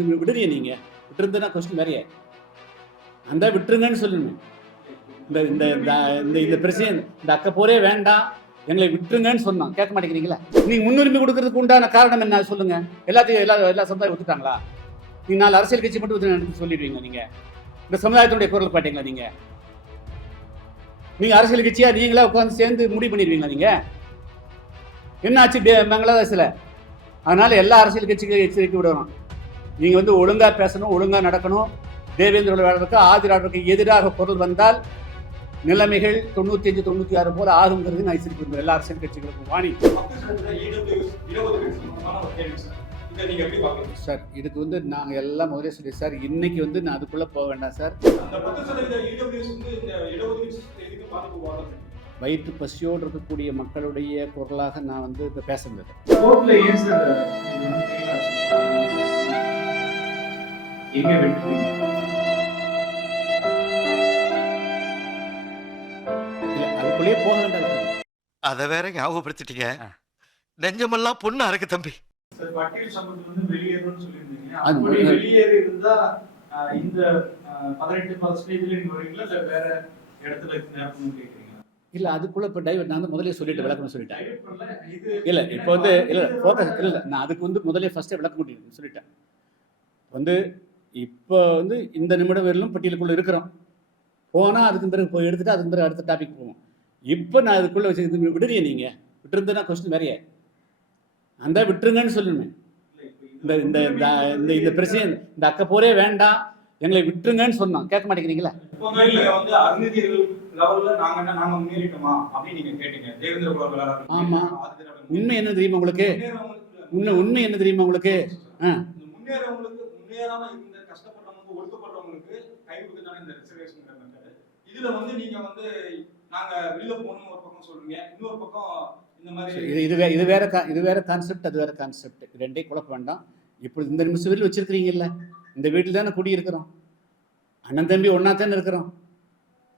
இது விடுறீங்க நீங்க? விட்டுருந்தேன்னா கொஸ்டின் வேறையா? அந்த விட்டுருங்கன்னு சொல்லணும் இந்த இந்த இந்த இந்த பிரச்சனை இந்த அக்க போரே வேண்டாம். எங்களை விட்டுருங்கன்னு சொன்னோம் கேட்க மாட்டேங்கிறீங்களா? நீங்க முன்னுரிமை கொடுக்கறதுக்கு உண்டான காரணம் என்ன? சொல்லுங்க. எல்லாத்தையும் எல்லா எல்லா சமுதாயம் ஒத்துட்டாங்களா? நீங்க நாலு அரசியல் கட்சி மட்டும் ஒத்துட்டு சொல்லிடுவீங்க நீங்க. இந்த சமுதாயத்தினுடைய குரல் பாட்டீங்களா நீங்க? நீங்க அரசியல் கட்சியாக நீங்களா உட்காந்து சேர்ந்து முடிவு பண்ணிடுவீங்களா நீங்க? என்ன ஆச்சு அதனால் அதனால எல்லா அரசியல் கட்சிகளும் எச்சரிக்கை விடணும். நீங்கள் வந்து ஒழுங்காக பேசணும் ஒழுங்காக நடக்கணும். தேவேந்திர வேடருக்கு ஆதிராடருக்கு எதிராக பொருள் வந்தால் நிலைமைகள் தொண்ணூத்தி அஞ்சு தொண்ணூத்தி ஆறு போல ஆகுங்கிறது நான் எச்சரிக்கை எல்லா அரசியல் கட்சிகளுக்கும் வாணி. சார். இதுக்கு வந்து நாங்கள் எல்லாம் முதலே சொல்லி சார் இன்னைக்கு வந்து நான் அதுக்குள்ளே போக வேண்டாம் சார். வயிற்று பசியோடு இருக்கக்கூடிய மக்களுடைய குரலாக நான் வந்து இப்போ பேச முடியாது. எங்க விட்டுட்டீங்க இல்லை அதுக்குள்ளேயே போக வேண்டாம். அத வேற ஞாபகப்படுத்திட்டீங்க. நெஞ்சமெல்லாம் பொண்ணா இருக்கு தம்பி. சார் பட்டியல் சமூகத்துல இருந்து வெளியேறணும்னு சொல்லியிருந்தீங்க. அது அப்படி வந்து- வெளியேறி இருந்தா ஆஹ், இந்த ஆஹ், பதினெட்டு பர்சன்டேஜ்ல நீங்க வரீங்களா இல்ல வேற இடத்துல நேரம்னு கேக்குறீங்களா? இல்ல அதுக்குள்ள இப்போ டைவர்ட் நான் வந்து முதலே சொல்லிட்டு விளக்கம் சொல்லிட்டேன். இல்ல இப்போ வந்து இல்ல ஃபோக்கஸ் இல்ல நான் அதுக்கு வந்து முதலே ஃபர்ஸ்டே விளக்கம் முடியும் சொல்லிட்டேன். வந்து இப்போ வந்து இந்த நிமிடம் வரையிலும் பட்டியலுக்குள்ள இருக்கிறோம். போனா அதுக்கு பிறகு போய் எடுத்துட்டு அதுக்கு பிறகு அடுத்த டாபிக் போவோம். இப்போ நான் அதுக்குள்ள வச்சு இது விடுறீங்க நீங்க? விட்டுருந்தா கொஸ்டின் வேறையே அந்த விட்டுருங்கன்னு சொல்லணும் இந்த இந்த இந்த இந்த பிரச்சனை இந்த அக்க போரே வேண்டாம். எங்களை விட்டுருங்கன்னு சொன்னோம் கேட்க மாட்டேங்கிறீங்களா? ஆமா. உண்மை என்ன தெரியுமா உங்களுக்கு? உண்மை உண்மை என்ன தெரியுமா உங்களுக்கு? இதுல வந்து நீங்க வந்து நாங்க வெளியில போகணும் ஒரு பக்கம் சொல்றீங்க. இன்னொரு பக்கம் இந்த மாதிரி இது இது வே- இது வேற கா- இது வேற கான்செப்ட் அது வேற கான்செப்ட் ரெண்டே குழப்ப வேண்டாம். இப்போ இந்த நிமிஷம் வீட்டில் வச்சிருக்கிறீங்கல்ல. இந்த வீட்டில் தானே குடியிருக்கிறோம். அண்ணன் தம்பி ஒன்னா தானே இருக்கிறோம்.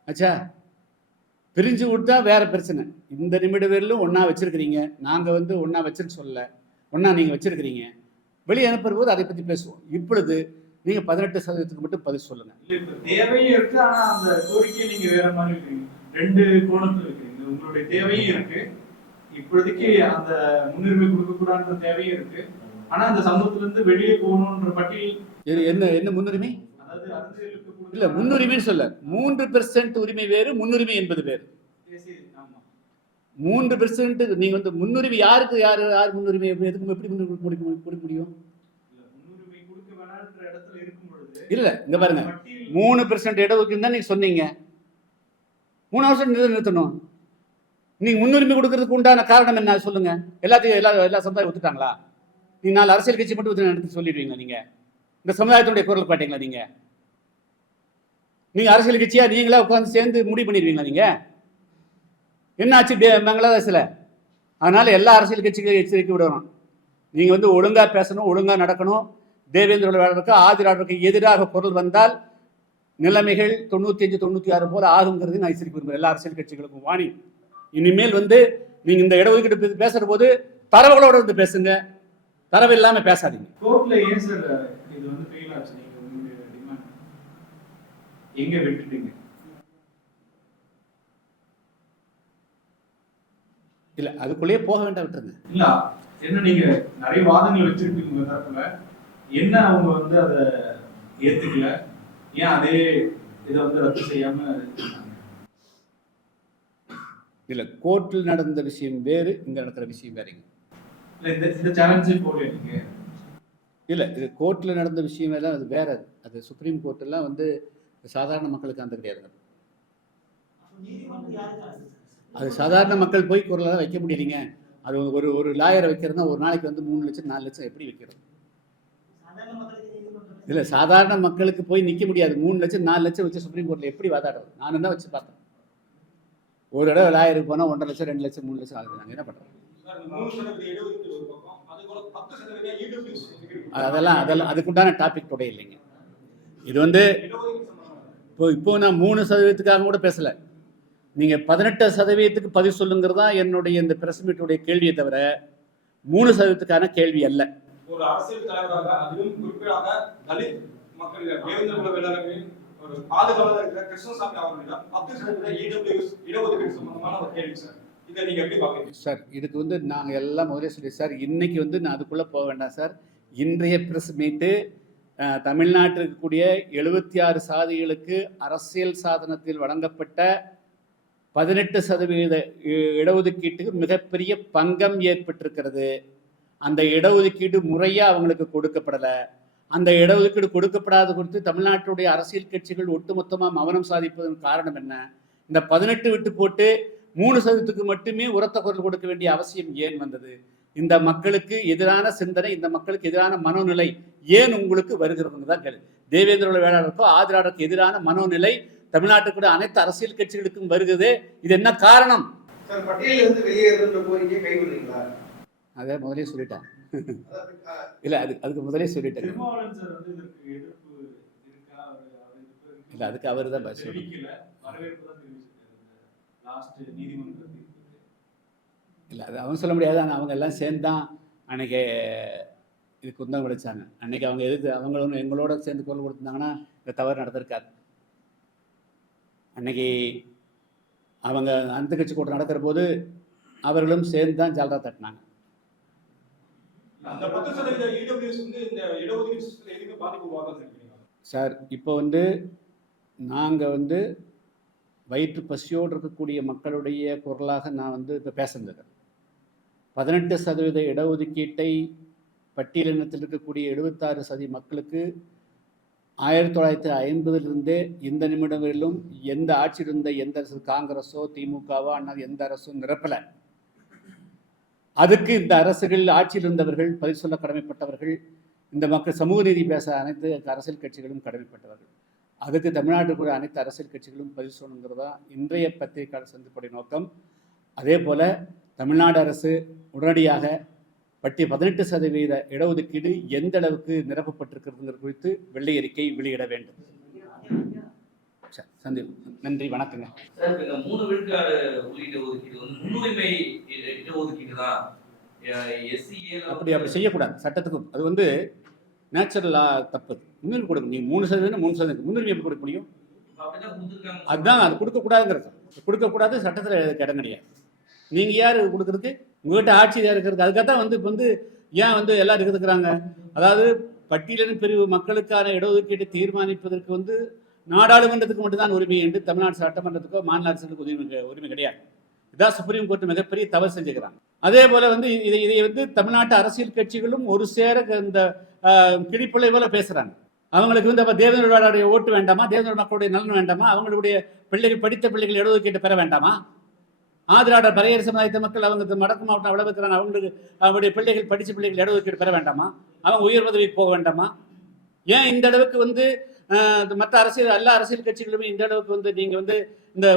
ஆச்சா பிரிஞ்சு விட்டா வேற பிரச்சனை. இந்த நிமிட வரையிலும் ஒன்றா வச்சிருக்கிறீங்க. நாங்கள் வந்து ஒன்றா வச்சிருக்க சொல்லல ஒன்றா நீங்கள் வச்சிருக்கிறீங்க. வெளியே அனுப்புற போது அதை பற்றி பேசுவோம். இப்பொழுது நீங்கள் பதினெட்டு சதவீதத்துக்கு மட்டும் பதில் சொல்லுங்கள் இப்ப தேவையும் இருக்கு ஆனா அந்த கோரிக்கையை நீங்க வேற மாதிரி இருக்கிறீங்க ரெண்டு கோணத்துல இருக்கிறீங்க உங்களுடைய தேவையும் இருக்கு. இப்போதைக்கு அந்த முன்னுரிமை கொடுக்க கூடாதுன்ற தேவையும் இருக்கு. ஆனா அந்த சமூகத்துல இருந்து வெளியே போகணுன்ற பட்டியல் என்ன என்ன முன்னுரிமை? இல்லை முன்னுரிமைன்னு சொல்ல. மூன்று பெர்சன்ட் உரிமை வேறு முன்னுரிமை என்பது வேறு. மூன்று பெர்சன்ட் நீங்க வந்து முன்னுரிமை யாருக்கு யாரு யார் முன்னுரிமை எதுக்கு எப்படி முன்னுரிமை கொடுக்க முடியும் இல்ல, முன்னுரிமை கொடுக்க வேணான்ற இடத்துல இருக்கும் பொழுது இல்ல இங்க பாருங்க. மூணு பெர்சன்ட் இடஒதுக்கீடு தான் நீங்க சொன்னீங்க. மூணு வருஷம் நிறுத்தணும். நீங்க முன்னுரிமை கொடுக்கறதுக்கு உண்டான காரணம் என்ன? சொல்லுங்க. எல்லாத்தையும் எல்லா எல்லா சமுதாயம் ஒத்துட்டாங்களா? நீங்க நாலு அரசியல் கட்சி மட்டும் ஒத்துட்டு எடுத்து சொல்லிடுவீங்களா நீங்க. இந்த சமுதாயத்தினுடைய குரல் பாட்டீங்களா நீங்க? நீங்க அரசியல் கட்சியா? நீங்களா உட்காந்து சேர்ந்து முடிவு பண்ணிடுவீங்களா நீங்க? என்ன ஆச்சு டே- அதனால எல்லா அரசியல் கட்சிகளையும் எச்சரிக்கை விடணும். நீங்க வந்து ஒழுங்கா பேசணும் ஒழுங்கா நடக்கணும். தேவேந்திர வேடருக்கு ஆதிராடருக்கு எதிராக பொருள் வந்தால் நிலைமைகள் தொண்ணூத்தி அஞ்சு தொண்ணூத்தி ஆறு போல ஆகுங்கிறது நான் எச்சரிக்கை விரும்புகிறேன். எல்லா அரசியல் கட்சிகளுக்கும் வாணி. இனிமேல் வந்து நீங்க இந்த இடஒதுக்கீடு பேசுற போது தரவுகளோட வந்து பேசுங்க. தரவு இல்லாம பேசாதீங்க. கோர்ட்ல ஏன் சார் இது வந்து ஃபெயில் ஆச்சு? நீங்க உங்களுடைய டிமாண்ட் எங்க விட்டுட்டீங்க? இல்ல அதுக்குள்ளேயே போக வேண்டாம் விட்டுருங்க. இல்ல என்ன நீங்க நிறைய வாதங்கள் வச்சிருக்கீங்க தரப்புல. என்ன அவங்க வந்து அத ஏத்துக்கல? ஏன் அதே இதை வந்து ரத்து செய்யாம? இல்ல கோர்ட்டில் நடந்த விஷயம் வேறு இங்க நடக்கிற விஷயம் வேறுங்க இல்ல இது கோர்ட்டில் நடந்த விஷயம் எல்லாம் அது வேற. அது. அது சுப்ரீம் கோர்ட் எல்லாம் வந்து சாதாரண மக்களுக்கு அந்த கிடையாது. அது சாதாரண மக்கள் போய் குரலாக வைக்க முடியலைங்க. அது ஒரு ஒரு லாயரை வைக்கிறதுனா ஒரு நாளைக்கு வந்து மூணு லட்சம் நாலு லட்சம் எப்படி வைக்கிறது? இல்ல சாதாரண மக்களுக்கு போய் நிக்க முடியாது. மூணு லட்சம் நாலு லட்சம் வச்சு சுப்ரீம் கோர்ட்ல எப்படி வாதாடுறது? நானும் தான் வச்சு பார்த்தேன். ஒரு தடவை லாயருக்கு போனா ஒன்றரை லட்சம் ரெண்டு லட்சம் மூணு லட்சம் ஆகுது. நாங்க என்ன பண்றோம் அது- அதெல்லாம் அதெல்லாம் அதுக்குண்டான டாபிக் தொடைய இல்லைங்க. இது வந்து இப்போ இப்போ நான் மூணு சதவீதத்துக்காக கூட பேசல. நீங்க பதினெட்டு சதவீதத்துக்கு பதிவு சொல்லுங்கிறது தான் என்னுடைய இந்த பிரஸ் மீட்டுடைய கேள்வியை தவிர மூணு சதவீதத்துக்கான கேள்வி அல்ல. ஒரு அரசியல் தலைவராக அதிலும் குறிப்பாக தலித் மக்கள் தேவேந்திர குல வேளாண்மையின் ஒரு பாதுகாவலர் இருக்கிற கிருஷ்ணசாமி அவர்களிடம் பத்து சதவீத இடபிள்யூஎஸ் இடஒதுக்கீடு சம்பந்தமான ஒரு கேள்வி சார். இதை நீங்க எப்படி பாக்குறீங்க சார் இதுக்கு வந்து நாங்கள் எல்லாம் முதலே சொல்லி சார்? இன்னைக்கு வந்து நான் அதுக்குள்ளே போக வேண்டாம் சார். இன்றைய பிரஸ் மீட்டு தமிழ்நாட்டில் இருக்கக்கூடிய எழுபத்தி ஆறு சாதிகளுக்கு அரசியல் சாதனத்தில் வழங்கப்பட்ட பதினெட்டு சதவீத இடஒதுக்கீட்டுக்கு மிகப்பெரிய பங்கம் ஏற்பட்டிருக்கிறது. அந்த இடஒதுக்கீடு முறையாக அவங்களுக்கு கொடுக்கப்படலை. அந்த இடஒதுக்கீடு கொடுக்கப்படாத குறித்து தமிழ்நாட்டுடைய அரசியல் கட்சிகள் ஒட்டுமொத்தமாக மௌனம் சாதிப்பதன் காரணம் என்ன? இந்த பதினெட்டு விட்டு போட்டு மூணு சதவீதத்துக்கு மட்டுமே உரத்த குரல் கொடுக்க வேண்டிய அவசியம் ஏன் வந்தது? இந்த மக்களுக்கு எதிரான சிந்தனை இந்த மக்களுக்கு எதிரான மனோநிலை ஏன் உங்களுக்கு வருகிறதுன்னு தான் கேள்வி. தேவேந்திர வேளாளருக்கோ ஆதிராடருக்கும் எதிரான மனோநிலை தமிழ்நாட்டுக்குடைய அனைத்து அரசியல் கட்சிகளுக்கும் வருகிறது. இது என்ன காரணம்? பட்டியலிருந்து வெளியேறுன்ற கோரிக்கையை கைவிடுறீங்களா? அதை முதலே சொல்லிட்டேன். இல்லை அது அதுக்கு முதலே சொல்லிட்டேன். இல்லை அதுக்கு அவர் தான் தீர்ப்புக்கு இல்லை அது அவங்க சொல்ல முடியாது. ஆனால் அவங்க எல்லாம் சேர்ந்து தான் அன்னைக்கு இது குந்தம் விளைச்சாங்க அன்னைக்கு அவங்க எதிர்த்து அவங்களும் எங்களோட சேர்ந்து குரல் கொடுத்துருந்தாங்கன்னா இந்த தவறு நடந்திருக்காது. அன்னைக்கு அவங்க அந்த கட்சி கூட்டம் நடக்கிற போது அவர்களும் சேர்ந்து தான் ஜாலரா தட்டினாங்க. அந்த பத்து சதவீத இடபிள்யூஎஸ் வந்து இந்த இடஒதுக்கீடு சிஸ்டத்தில் எதுவுமே பாதிப்பு சார் இப்போ வந்து நாங்கள் வந்து வயிற்று பசியோடு இருக்கக்கூடிய மக்களுடைய குரலாக நான் வந்து இப்போ பேசுனது. பதினெட்டு சதவீத இடஒதுக்கீட்டை பட்டியலினத்தில் இருக்கக்கூடிய எழுபத்தாறு சதி மக்களுக்கு ஆயிரத்தி தொள்ளாயிரத்தி ஐம்பதுலேருந்தே இந்த நிமிடம் வரையிலும் எந்த ஆட்சியில் இருந்த எந்த அரசு காங்கிரஸோ திமுகவோ அண்ணா எந்த அரசும் நிரப்பலை. அதுக்கு இந்த அரசுகள் ஆட்சியில் இருந்தவர்கள் பதில் சொல்ல கடமைப்பட்டவர்கள் இந்த மக்கள் சமூக நீதி பேச அனைத்து அரசியல் கட்சிகளும் கடமைப்பட்டவர்கள். அதுக்கு தமிழ்நாட்டுக்குரிய அனைத்து அரசியல் கட்சிகளும் பதில் சொல்லணுங்கிறதா இன்றைய பத்திரிகையாளர் சந்திப்புடைய நோக்கம். அதே போல தமிழ்நாடு அரசு உடனடியாக பட்டி பதினெட்டு சதவீத இடஒதுக்கீடு எந்த அளவுக்கு நிரப்பப்பட்டிருக்கிறதுங்கிற குறித்து வெள்ளை அறிக்கை வெளியிட வேண்டும். சரி, சந்தீப் நன்றி வணக்கங்க. சார் இந்த மூணு விழுக்காடு உள்ளிட்ட ஒதுக்கீடு வந்து முன்னுரிமை இடஒதுக்கீடு தான். அப்படி அப்படி செய்யக்கூடாது. சட்டத்துக்கு அது வந்து நேச்சுரலா தப்பு. முன்னுரிமை கொடுக்க நீங்கள் மூணு சதவீதம் மூணு சதவீதம். முன்னுரிமை எப்படி கொடுக்க முடியும்? அதுதான் அது கொடுக்கக்கூடாதுங்கிறது. கொடுக்கக்கூடாது சட்டத்தில் இடம் கிடையாது. நீங்கள் யார் இது கொடுக்குறதுக்கு? உங்கள்கிட்ட ஆட்சி யார் இருக்கிறது? அதுக்காக தான் வந்து இப்போ வந்து ஏன் வந்து எல்லாரும் இருக்கிறாங்க அதாவது பட்டியலின் பிரிவு மக்களுக்கான இடஒதுக்கீட்டை தீர்மானிப்பதற்கு வந்து நாடாளுமன்றத்துக்கு மட்டும்தான் உரிமை என்று தமிழ்நாடு சட்டமன்றத்துக்கோ மாநில அரசுக்கு உரிமை உரிமை கிடையாது. இதான் சுப்ரீம் கோர்ட் மிகப்பெரிய தவறு செஞ்சுக்கிறாங்க. அதே போல வந்து இதை இதை வந்து தமிழ்நாட்டு அரசியல் கட்சிகளும் ஒரு சேர இந்த கிழிப்பிள்ளை போல பேசுறாங்க. அவங்களுக்கு வந்து அப்போ தேவேந்திரோடைய ஓட்டு வேண்டாமா? தேவேந்திர மக்களுடைய நலன் வேண்டாமா? அவங்களுடைய பிள்ளைகள் படித்த பிள்ளைகள் இடஒதுக்கீட்டு பெற வேண்டாமா? ஆதிராடர் பரையர் சமுதாயத்த மக்கள் அவங்க வடக்கு மாவட்டம் அவ்வளவு இருக்கிறாங்க. அவங்களுக்கு அவங்களுடைய பிள்ளைகள் படித்த பிள்ளைகள் இடஒதுக்கீடு பெற வேண்டாமா? அவங்க உயர் பதவிக்கு போக வேண்டாமா? ஏன் இந்த அளவுக்கு வந்து மற்ற அரசியல் எல்லா அரசியல் கட்சிகளுமே இந்த அளவுக்கு வந்து நீங்க வந்து இந்த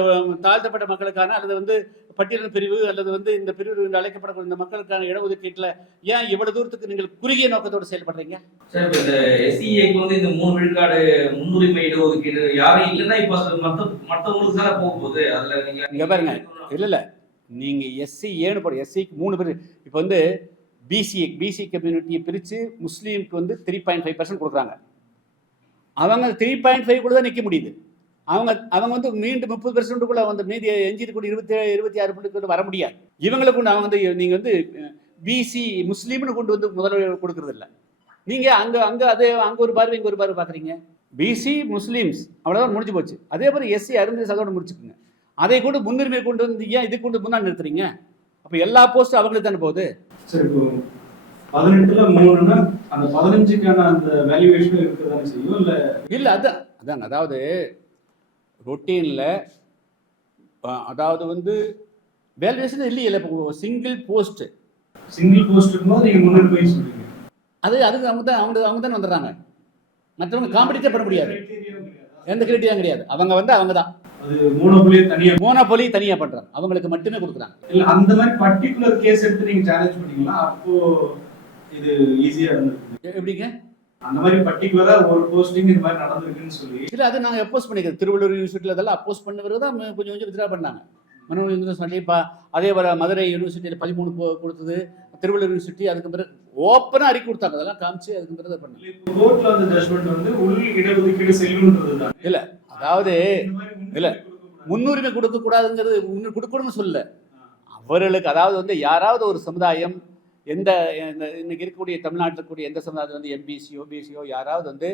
தாழ்த்தப்பட்ட மக்களுக்கான அல்லது வந்து பட்டியலின் பிரிவு அல்லது வந்து இந்த பிரிவு என்று அழைக்கப்படக்கூடிய இந்த மக்களுக்கான இடஒதுக்கீட்டுல ஏன் இவ்வளவு தூரத்துக்கு நீங்கள் குறுகிய நோக்கத்தோடு செயல்படுறீங்க? சார் இப்ப இந்த எஸ்சிஏக்கு வந்து இந்த மூணு விழுக்காடு முன்னுரிமை இடஒதுக்கீடு யாரும் இல்லைன்னா இப்ப அது மத்த மத்தவங்களுக்கு தானே போக போகுது அதுல நீங்க இங்க பாருங்க. இல்ல இல்ல. நீங்க எஸ்சி ஏன்னு போட எஸ்சிக்கு மூணு பேர். இப்போ வந்து பிசி பிசி கம்யூனிட்டியை பிரித்து முஸ்லீமுக்கு வந்து த்ரீ பாயிண்ட் ஃபைவ் பர்சன்ட் கொடுக்குறாங்க. அவங்க த்ரீ பாயிண்ட் ஃபைவ் கூட தான் நிற்க முடியுது. அவங்க அவங்க வந்து மீண்டும் முப்பது பெர்சன்ட்டுக்குள்ள வந்து மீதி எஞ்சி கூட இருபத்தி இருபத்தி ஆறு புள்ளிக்கு வர முடியாது. இவங்களுக்கு கொண்டு அவங்க வந்து நீங்கள் வந்து பிசி முஸ்லீம்னு கொண்டு வந்து முதல்ல கொடுக்கறது இல்லை நீங்கள் அங்கே அங்கே அதே அங்கே ஒரு பார்வை இங்கே ஒரு பார்வை பார்க்குறீங்க பிசி முஸ்லீம்ஸ் அவ்வளோதான் முடிஞ்சு போச்சு. அதே மாதிரி எஸ்சி அருந்தி சதோட முடிச்சுக்குங்க. அதை கொண்டு முன்னுரிமை கொண்டு வந்து ஏன் இது கொண்டு முன்னாடி நிறுத்துறீங்க? அப்போ எல்லா போஸ்ட்டும் அவங்களுக்கு தானே போகுது? சரி பதினெட்டுல மூணுன்னா அந்த பதினஞ்சுக்கான அந்த வேல்யூவேஷன் இருக்கதானே செய்யும் இல்ல? இல்ல அதான் அதாங்க அதாவது ரொட்டீன்ல அதாவது வந்து வேல்யூவேஷன் இல்லையில இப்போ சிங்கிள் போஸ்ட் சிங்கிள் போஸ்ட் இருக்கும்போது நீங்க முன்னுரிமை சொல்றீங்க அது அதுக்கு அவங்க தான் அவங்க அவங்க தானே வந்துடுறாங்க. மற்றவங்க காம்படிட்டே பண்ண முடியாது. எந்த கிரிட்டியா கிடையாது. அவங்க வந்து அவங்க தான். அது மோனோபுலியே தனியா மோனோபொலி தனியா பண்றாங்க. அவங்களுக்கு மட்டுமே கொடுக்குறாங்க. இல்ல அந்த மாதிரி பர்டிகுலர் கேஸ் எடுத்து நீங்க சேலஞ்ச் பண்ணீங்களா அப்போ இது ஈஸியா இருந்திருக்கு. எப்படிங்க? அந்த மாதிரி பர்டிகுலரா ஒரு போஸ்டிங் இந்த மாதிரி நடந்திருக்குன்னு சொல்லி. இல்ல அது நாங்க அப்போஸ் பண்ணிக்கிறோம். திருவள்ளூர் யூனிவர்சிட்டியில் அதெல்லாம் அப்போஸ் பண்ண பிறகு தான் கொஞ்சம் கொஞ்சம் வித்ரா பண்ணாங்க. மனோ யூனிவர்சிட்டி இப்போ அதே போல மதுரை யூனிவர்சிட்டியில் பதிமூணு கொடுத்தது திருவள்ளூர் யூனிவர்சிட்டி அதுக்கு பிறகு ஓப்பனாக அறிக்கை கொடுத்தாங்க. அதெல்லாம் காமிச்சு அதுக்கு பிறகு பண்ணல இப்போ கோர்ட்ல அந்த ஜட்மெண்ட் வந்து உள் இடஒதுக்கீடு செல்லுன்றது இல்ல அதாவது இல்ல. முன்னுரிமை கொடுக்கக்கூடாதுங்கிறது கொடுக்கணும்னு சொல்லல. அவர்களுக்கு அதாவது வந்து யாராவது ஒரு சமுதாயம் எந்த இந்த இன்னைக்கு இருக்கக்கூடிய தமிழ்நாட்டில் இருக்கக்கூடிய எந்த சமுதாயத்தில் வந்து எம்பிசியோ பிசியோ யாராவது வந்து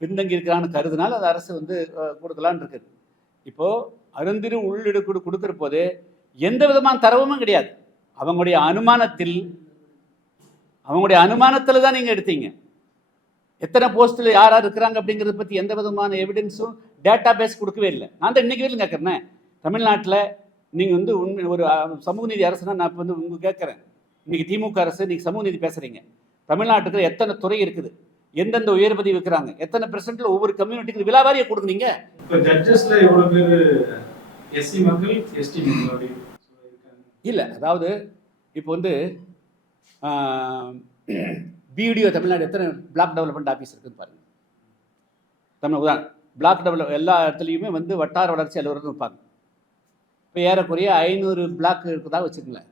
பின்தங்கி இருக்கிறான்னு கருதுனால் அது அரசு வந்து ஆஹ், கொடுக்கலான்னு இருக்குது. இப்போது அருந்திரு உள்ளிடுக்கு கொடுக்குற போது எந்த விதமான தரவுமே கிடையாது. அவங்களுடைய அனுமானத்தில் அவங்களுடைய அனுமானத்தில் தான் நீங்கள் எடுத்தீங்க. எத்தனை போஸ்ட்டில் யார் யார் இருக்கிறாங்க அப்படிங்கிறத பற்றி எந்த விதமான எவிடன்ஸும் டேட்டா பேஸ் கொடுக்கவே இல்லை. நான் தான் இன்றைக்கி வரைக்கும் கேட்குறேன். தமிழ்நாட்டில் நீங்கள் வந்து உண்மை ஒரு சமூக நீதி அரசுனா நான் இப்போ வந்து உங்களுக்கு கேட்குறேன். இன்னைக்கு திமுக அரசு இன்னைக்கு சமூக நீதி பேசுகிறீங்க தமிழ்நாட்டுக்கு எத்தனை துறை இருக்குது? எந்தெந்த உயர் பதவி வைக்கிறாங்க எத்தனை பெர்சென்ட்ல ஒவ்வொரு கம்யூனிட்டிக்கு விலாவாரியை கொடுக்குறீங்க இப்போ ஜட்ஜஸ்ல எவ்வளவு பேர் எஸ்சி மக்கள் எஸ்டி இல்லை அதாவது இப்போ வந்து பிடிஓ தமிழ்நாடு எத்தனை பிளாக் டெவலப்மெண்ட் ஆஃபீஸ் இருக்குன்னு பாருங்க. தமிழ் உதாரணம் பிளாக் டெவலப் எல்லா இடத்துலையுமே வந்து வட்டார வளர்ச்சி அலுவலர்கள் இருப்பாங்க. இப்போ ஏறக்குறைய ஐநூறு பிளாக் இருக்குதா வச்சுக்கங்களேன்.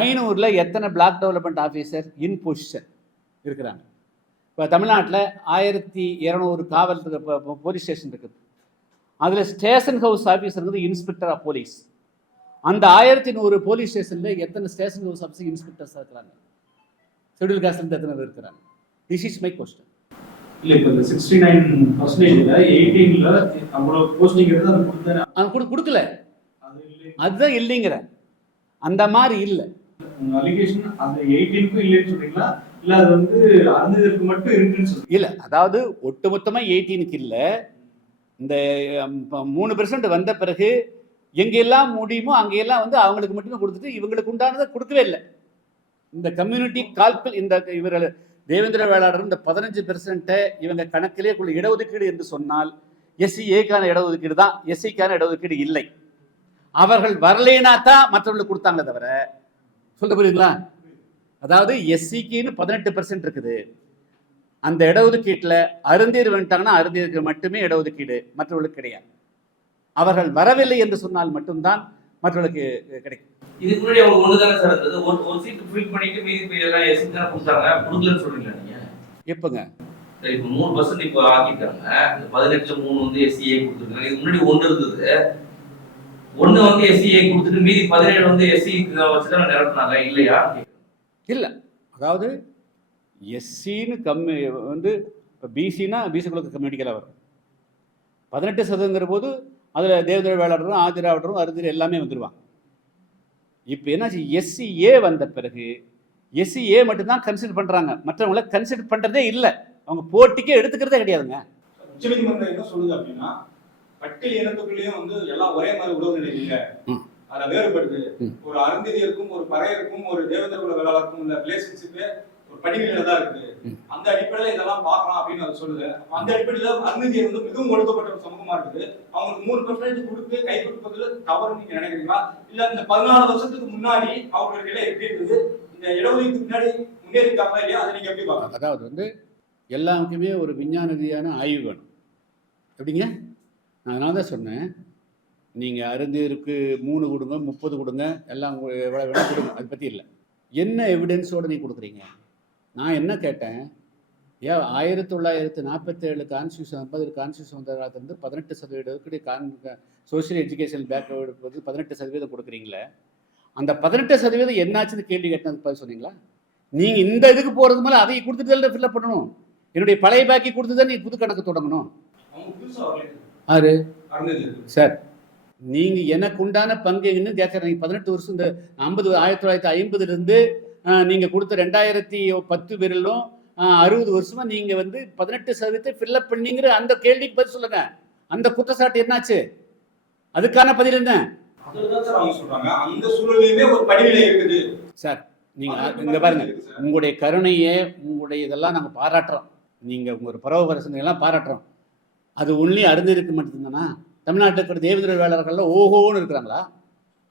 ஐநூறில் எத்தனை block development officer in position இருக்கிறாங்க? இப்போ தமிழ்நாட்டில் ஆயிரத்தி இரநூறு காவல் போலீஸ் ஸ்டேஷன் இருக்குது. அதில் ஸ்டேஷன் ஹவுஸ் ஆஃபீஸருங்கிறது இன்ஸ்பெக்டர் ஆஃப் போலீஸ் அந்த ஆயிரத்தி நூறு போலீஸ் ஸ்டேஷனில் எத்தனை ஸ்டேஷன் ஹவுஸ் ஆஃபீஸர் இன்ஸ்பெக்டர்ஸ் இருக்கிறாங்க? ஷெடியூல் காஸ்ட்லேருந்து எத்தனை பேர் இருக்கிறாங்க? திஸ் இஸ் மை கொஸ்டின் இல்ல இப்போ இந்த சிக்ஸ்டி நைன் பர்சன்டேஜ்ல எயிட்டீன்ல அவ்வளவு போஸ்டிங் எடுத்து அது கொடுத்தாரு. அவன் கொடு கொடுக்கல. அதுதான் இல்லைங்கிற அந்த மாதிரி இல்லை. அலிகேஷன் அந்த எயிட்டீனுக்கும் இல்லைன்னு சொல்றீங்களா இல்ல அது வந்து அருந்ததற்கு மட்டும் இருக்குன்னு சொல்றீங்க இல்லை அதாவது ஒட்டுமொத்தமாக எயிட்டீனுக்கு இல்லை. இந்த மூணு பெர்சன்ட் வந்த பிறகு எங்கெல்லாம் முடியுமோ அங்கெல்லாம் வந்து அவங்களுக்கு மட்டுமே கொடுத்துட்டு இவங்களுக்கு உண்டானதை கொடுக்கவே இல்லை. இந்த கம்யூனிட்டி கால்குல் இந்த இவர்கள் தேவேந்திர வேளாளர் இந்த பதினஞ்சு பெர்சன்ட்டை இவங்க கணக்கிலே உள்ள இடஒதுக்கீடு என்று சொன்னால் எஸ்சி ஏக்கான இடஒதுக்கீடு தான் எஸ்சிக்கான இடஒதுக்கீடு இல்லை. அவர்கள் வரலேனா தான் மற்றவங்களுக்கு கொடுத்தாங்க தவிர சொல்ல புரியுங்களா அதாவது எஸ்சிக்குன்னு பதினெட்டு பெர்சன்ட் இருக்குது. அந்த இடஒதுக்கீட்டில் அருந்தீர் வந்துட்டாங்கன்னா அருந்தீருக்கு மட்டுமே இடஒதுக்கீடு மற்றவர்களுக்கு கிடையாது. அவர்கள் வரவில்லை என்று சொன்னால் மட்டும்தான் மற்றவர்களுக்கு கிடைக்கும். இதுக்கு முன்னாடி அவங்க ஒன்று தானே சார் இருந்தது? ஒரு ஒரு சீட்டு ஃபில் பண்ணிட்டு மீதி போய் எல்லாம் எஸ்சி தானே கொடுத்தாங்க? கொடுக்கலன்னு சொல்றீங்களா நீங்க? எப்போங்க? இப்போ மூணு பர்சன்ட் இப்போ ஆக்கிட்டாங்க. இந்த பதினெட்டு மூணு வந்து எஸ்சிஏ கொடுத்துருக்காங்க. இதுக்கு முன்னாடி ஒன்று இருந்தது. ஒன்று வந்து எஸ்சிஏ கொடுத்துட்டு மீதி பதினேழு வந்து எஸ்சி வச்சு தான் நிரப்புனாங்க. இல்லையா? இல்லை. அதாவது எஸ்சின்னு கம்மி வந்து இப்போ பிசினா பிசிகளுக்கு கம்யூனிட்டிக்கலாக வரும். பதினெட்டு சதவீதங்கிற போது அதில் தேவதர வேளாளரும் ஆதிராவிடரும் அருந்தர் எல்லாமே வந்துடுவாங்க இப்போ என்னாச்சு? எஸ்சிஏ வந்த பிறகு எஸ்சிஏ மட்டும்தான் கன்சிடர் பண்ணுறாங்க மற்றவங்கள கன்சிடர் பண்ணுறதே இல்லை. அவங்க போட்டிக்கே எடுத்துக்கிறதே கிடையாதுங்க. உச்சநீதிமன்றம் என்ன சொல்லுது அப்படின்னா பட்டியல் இனத்துக்குள்ளேயும் வந்து எல்லாம் ஒரே மாதிரி உறவு நிலை இல்ல ம். அதுல வேறுபடுது. ஒரு அருந்ததியருக்கும் ஒரு பறையருக்கும் ஒரு குல வேளாளருக்கும் உள்ள ரிலேஷன்ஷிப்பே ஒரு படிநிலையில தான் இருக்குது ம். அந்த அடிப்படையில இதெல்லாம் பார்க்கலாம் அப்படின்னு அது சொல்லுது. அந்த அடிப்படையில அருந்ததியர் வந்து மிகவும் ஒடுக்கப்பட்ட ஒரு சமூகமா இருக்குது. அவங்களுக்கு மூணு பர்சன்டேஜ் கொடுத்து கை கொடுப்பதுல தவறு நீங்க நினைக்கிறீங்களா? இல்ல இந்த பதினாலு வருஷத்துக்கு முன்னாடி அவங்களோட நிலை எப்படி இருக்குது இந்த இடஒதுக்கீடு முன்னாடி முன்னேறிக்காங்களா இல்லையா? அதை நீங்க எப்படி பார்க்கலாம் அதாவது வந்து எல்லாருக்குமே ஒரு விஞ்ஞான ரீதியான ஆய்வு வேணும் எப்படிங்க? அதனால தான் சொன்னேன். நீங்கள் அருந்தீருக்கு மூணு கொடுங்க முப்பது கொடுங்க எல்லாம் எவ்வளோ வேணால் கொடுங்க அதை பற்றி இல்லை. என்ன எவிடன்ஸோடு நீ கொடுக்குறீங்க? நான் என்ன கேட்டேன்? ஏன் ஆயிரத்தி தொள்ளாயிரத்தி நாற்பத்தேழு கான்ஸ்டியூஷன் ஐம்பது கான்ஸ்டியூஷன் வந்த காலத்துலேருந்து பதினெட்டு சதவீதத்துக்கு கான் சோஷியல் எஜுகேஷன் பேக்வேர்டு வந்து பதினெட்டு சதவீதம் கொடுக்குறீங்களே அந்த பதினெட்டு சதவீதம் என்னாச்சுன்னு கேள்வி கேட்டேன் பதில் சொன்னீங்களா? நீங்கள் இந்த இதுக்கு போகிறது மேலே அதை கொடுத்துட்டு தான் ஃபில்அப் பண்ணணும். என்னுடைய பழைய பாக்கி கொடுத்து தான் நீ புது கணக்கு தொடங்கணும். ஆறு. சார் நீங்கள் எனக்கு உண்டான பங்கு எங்கன்னு கேட்குறீங்க பதினெட்டு வருஷம் இந்த ஐம்பது ஆயிரத்தி தொள்ளாயிரத்தி ஐம்பதுலேருந்து நீங்கள் கொடுத்த ரெண்டாயிரத்தி பத்து பேரிலும் அறுபது வருஷமா நீங்கள் வந்து பதினெட்டு சதவீதத்தை ஃபில்அப் பண்ணீங்கிற அந்த கேள்விக்கு பதில் சொல்லுங்க. அந்த குற்றச்சாட்டு என்னாச்சு? அதுக்கான பதில் என்ன? சார் நீங்கள் இங்கே பாருங்க. உங்களுடைய கருணையை உங்களுடைய இதெல்லாம் நாங்கள் பாராட்டுறோம் நீங்கள் உங்கள் பரவரசனை எல்லாம் பாராட்டுறோம். அது ஒன்லி அருந்திருக்கு மட்டும்தானா? தமிழ்நாட்டில் இருக்கிற தேவேந்திர வேளாளர்கள்லாம் ஓஹோன்னு இருக்கிறாங்களா?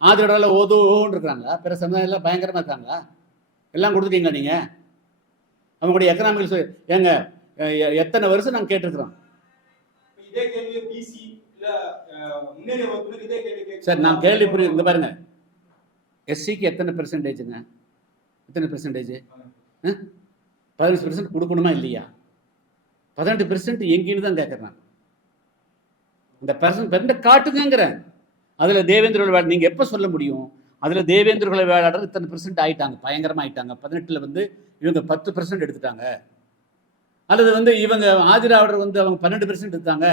ஆதிரோட ஓதோன்னு இருக்கிறாங்களா? பிற சமுதாயம் எல்லாம் பயங்கரமாக இருக்காங்களா? எல்லாம் கொடுத்துட்டீங்களா நீங்கள் அவங்களுடைய எக்கனாமிக்கல் ஏங்க எ- எ- எத்தனை வருஷம் நாங்கள் கேட்டிருக்கிறோம்? சார் நான் கேள்வி புரியுது இங்கே பாருங்க. எஸ்சிக்கு எத்தனை பெர்சன்டேஜுங்க எத்தனை பெர்சன்டேஜ் பதினஞ்சு பெர்சன்ட் கொடுக்கணுமா இல்லையா? பதினெட்டு பெர்சன்ட் எங்கேன்னு தான் கேட்குறேன் இந்த பர்சன் பெர்சன்ட் காட்டுங்கிறேன் அதில் தேவேந்திர குல நீங்கள் எப்போ சொல்ல முடியும்? அதில் தேவேந்திர குல இத்தனை பெர்சன்ட் ஆகிட்டாங்க பயங்கரமாக ஆகிட்டாங்க பதினெட்டில் வந்து இவங்க பத்து பெர்சன்ட் எடுத்துட்டாங்க. அல்லது வந்து இவங்க ஆதிராவிடர் வந்து அவங்க பன்னெண்டு பெர்சன்ட் எடுத்தாங்க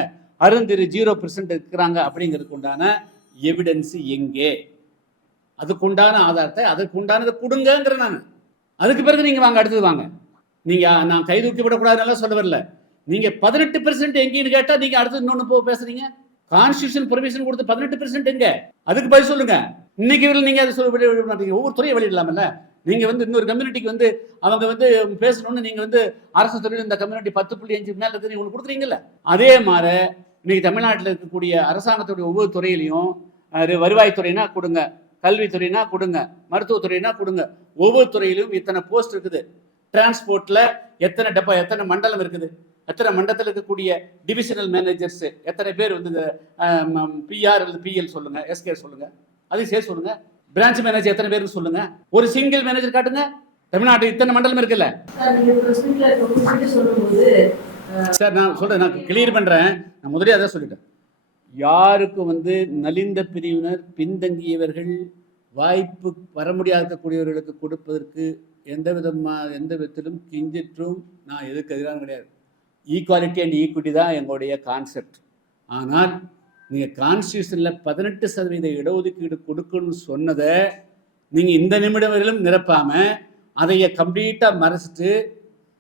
அருந்திரு ஜீரோ பெர்சன்ட் இருக்கிறாங்க அப்படிங்கிறதுக்கு உண்டான எவிடன்ஸ் எங்கே? அதுக்குண்டான ஆதாரத்தை அதுக்குண்டானதை கொடுங்கங்கிற நான். அதுக்கு பிறகு நீங்கள் வாங்க அடுத்தது வாங்க. நீங்கள் நான் கை தூக்கி விடக்கூடாதுன்னு சொல்ல வரல. நீங்கள் பதினெட்டு பெர்சென்ட் எங்கேன்னு கேட்டால் நீங்கள் அடுத்து இன்னொன்று போக பேசுறீங்க. கான்ஸ்டியூஷன் பெர்மிஷன் கொடுத்து பதினெட்டு பெர்சென்ட் எங்க? அதுக்கு பதில் சொல்லுங்க. இன்னைக்கு வரையில் நீங்கள் அதை சொல்ல வெளியிட மாட்டீங்க. ஒவ்வொரு துறையை வெளியிடலாமல்ல நீங்க வந்து இன்னொரு கம்யூனிட்டிக்கு வந்து அவங்க வந்து பேசணும்னு நீங்க வந்து அரசு துறையில் இந்த கம்யூனிட்டி பத்து புள்ளி அஞ்சு மேல இருக்கு உங்களுக்கு ஒன்று கொடுக்குறீங்கல்ல? அதே மாதிரி இன்னைக்கு தமிழ்நாட்டில் இருக்கக்கூடிய அரசாங்கத்துடைய ஒவ்வொரு துறையிலையும் அது வருவாய்த்துறைனா கொடுங்க கல்வித்துறைனா கொடுங்க மருத்துவத்துறைனா கொடுங்க. ஒவ்வொரு துறையிலும் இத்தனை போஸ்ட் இருக்குது. டிரான்ஸ்போர்ட்ல எத்தனை டப்பா எத்தனை மண்டலம் இருக்குது. எத்தனை மண்டலத்தில் இருக்கக்கூடிய டிவிஷனல் மேனேஜர்ஸ் எத்தனை பேர் வந்து பிஆர் அல்லது பிஎல் சொல்லுங்க எஸ்கே சொல்லுங்க. அதையும் சேர்த்து சொல்லுங்க. பிரான்ச் மேனேஜர் எத்தனை பேருக்கு சொல்லுங்க. ஒரு சிங்கிள் மேனேஜர் காட்டுங்க. தமிழ்நாட்டு இத்தனை மண்டலம் இருக்குல்ல? சார் நான் சொல்றேன் நான் கிளியர் பண்றேன். நான் முதலே அதான் சொல்லிட்டேன். யாருக்கு வந்து நலிந்த பிரிவினர் பின்தங்கியவர்கள் வாய்ப்பு வர முடியாதக்கூடியவர்களுக்கு கொடுப்பதற்கு எந்த விதமா எந்த விதத்திலும் கிஞ்சிற்றும் நான் எதுக்கு எதிரான கிடையாது. ஈக்குவாலிட்டி அண்ட் ஈக்விட்டி தான் எங்களுடைய கான்செப்ட் ஆனால் நீங்கள் கான்ஸ்டியூஷனில் பதினெட்டு சதவீத இடஒதுக்கீடு கொடுக்கணும்னு சொன்னதை நீங்கள் இந்த நிமிடம் வரையிலும் நிரப்பாமல் அதைய கம்ப்ளீட்டாக மறைச்சிட்டு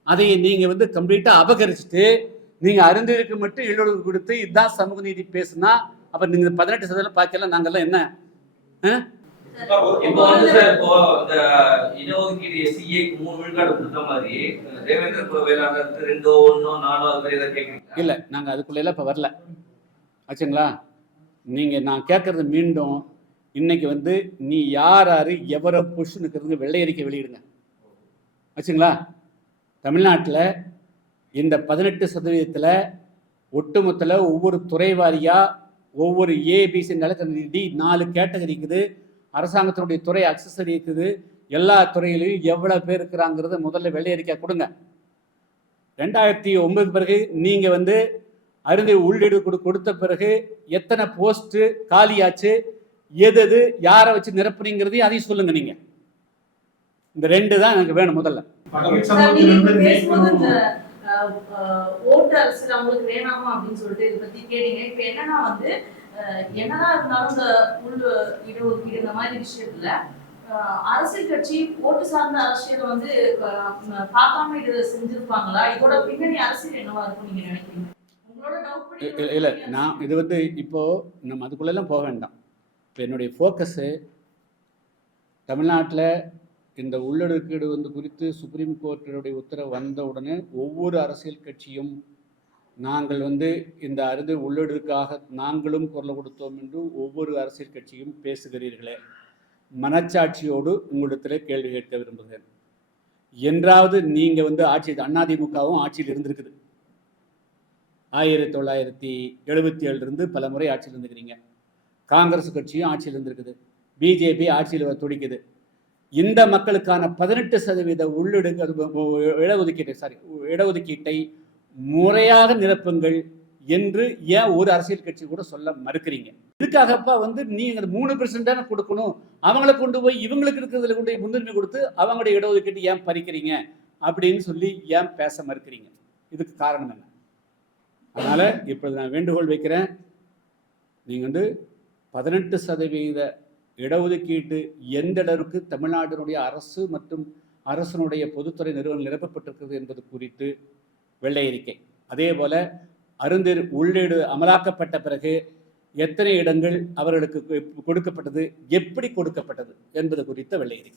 அதையை நீங்கள் வந்து கம்ப்ளீட்டாக அபகரிச்சுட்டு நீங்கள் அருந்திற்கு மட்டும் இடஒதுக்கீடு கொடுத்து இதுதான் சமூக நீதி பேசுனா அப்போ நீங்கள் பதினெட்டு சதவீதம் பார்க்கலாம் நாங்கள்லாம் என்ன? இப்போ வந்து சார் இப்போ இந்த இடஒதுக்கீடு எஸ்சிஏ மூணு விழுக்காடு கொடுத்த மாதிரி தேவேந்திர குல வேளாளருக்கு ரெண்டோ ஒன்னோ நாலோ அது மாதிரி ஏதாவது கேட்குறீங்க இல்லை நாங்கள் அதுக்குள்ளெல்லாம் இப்போ வரல. ஆச்சுங்களா? நீங்கள் நான் கேட்குறது மீண்டும் இன்னைக்கு வந்து நீ யார் யார் எவரை புஷ்னுக்கிறது வெள்ளை அறிக்கை வெளியிடுங்க. ஆச்சுங்களா? தமிழ்நாட்டில் இந்த பதினெட்டு சதவீதத்தில் ஒட்டுமொத்தத்தில் ஒவ்வொரு துறை வாரியாக ஒவ்வொரு ஏபிசி நிலக்கரி நாலு கேட்டகரி இருக்குது. அரசாங்கத்தினுடைய துறை அக்சசரி இருக்குது. எல்லா துறையிலையும் எவ்வளோ பேர் இருக்கிறாங்கிறத முதல்ல வெள்ளை அறிக்கை கொடுங்க. ரெண்டாயிரத்தி ஒன்பது பிறகு நீங்கள் வந்து அருந்து உள்ளீடு கொடு கொடுத்த பிறகு எத்தனை போஸ்ட்டு காலியாச்சு எது எது யாரை வச்சு நிரப்புறீங்கிறதையும் அதையும் சொல்லுங்க நீங்க. இந்த ரெண்டு தான் எனக்கு வேணும் முதல்ல. ஓட்டு அரசியல் அவங்களுக்கு வேணாமா அப்படின்னு சொல்லிட்டு இதை பத்தி கேட்டீங்க. இப்ப என்னன்னா வந்து என்னதான் இருந்தாலும் இந்த உள் இடஒதுக்கீடு இந்த மாதிரி விஷயத்துல அரசியல் கட்சி ஓட்டு சார்ந்த அரசியலை வந்து பார்க்காம இது செஞ்சிருப்பாங்களா? இதோட பின்னணி அரசியல் என்னவா இருக்கும் நீங்க நினைக்கிறீங்க? இல்ல நான் இது வந்து இப்போ நம்ம அதுக்குள்ளெல்லாம் போக வேண்டாம். இப்போ என்னுடைய ஃபோக்கஸு தமிழ்நாட்டில் இந்த உள்ளொடுக்கீடு வந்து குறித்து சுப்ரீம் கோர்ட்டினுடைய உத்தரவு வந்த உடனே ஒவ்வொரு அரசியல் கட்சியும் நாங்கள் வந்து இந்த அறுதி உள்ளிடுக்காக நாங்களும் குரல் கொடுத்தோம் என்று ஒவ்வொரு அரசியல் கட்சியும் பேசுகிறீர்களே மனச்சாட்சியோடு உங்களிடத்தில் கேள்வி கேட்க விரும்புகிறேன் என்றாவது நீங்கள் வந்து ஆட்சி அதிமுகவும் ஆட்சியில் இருந்திருக்குது ஆயிரத்தி தொள்ளாயிரத்தி எழுபத்தி ஏழுலேருந்து பல முறை ஆட்சியில் இருந்துக்கிறீங்க காங்கிரஸ் கட்சியும் ஆட்சியில் இருந்திருக்குது பிஜேபி ஆட்சியில் துடிக்குது இந்த மக்களுக்கான பதினெட்டு சதவீத உள்ளிடு அது இடஒதுக்கீட்டை சாரி இடஒதுக்கீட்டை முறையாக நிரப்புங்கள் என்று ஏன் ஒரு அரசியல் கட்சி கூட சொல்ல மறுக்கிறீங்க? இதுக்காகப்பா வந்து நீங்க மூணு பெர்சென்ட் தானே கொடுக்கணும். அவங்கள கொண்டு போய் இவங்களுக்கு இருக்கிறதுல கொண்டு போய் முன்னுரிமை கொடுத்து அவங்களுடைய இடஒதுக்கீட்டு ஏன் பறிக்கிறீங்க? அப்படின்னு சொல்லி ஏன் பேச மறுக்கிறீங்க? இதுக்கு காரணம் என்ன? அதனால் இப்பொழுது நான் வேண்டுகோள் வைக்கிறேன். நீங்கள் வந்து பதினெட்டு சதவீத இடஒதுக்கீட்டு எந்த அளவுக்கு தமிழ்நாட்டினுடைய அரசு மற்றும் அரசனுடைய பொதுத்துறை நிறுவனம் நிரப்பப்பட்டிருக்கிறது என்பது குறித்து வெள்ளை அறிக்கை அதே போல அருந்தர் உள்ளீடு அமலாக்கப்பட்ட பிறகு எத்தனை இடங்கள் அவர்களுக்கு கொடுக்கப்பட்டது எப்படி கொடுக்கப்பட்டது என்பது குறித்த வெள்ளை அறிக்கை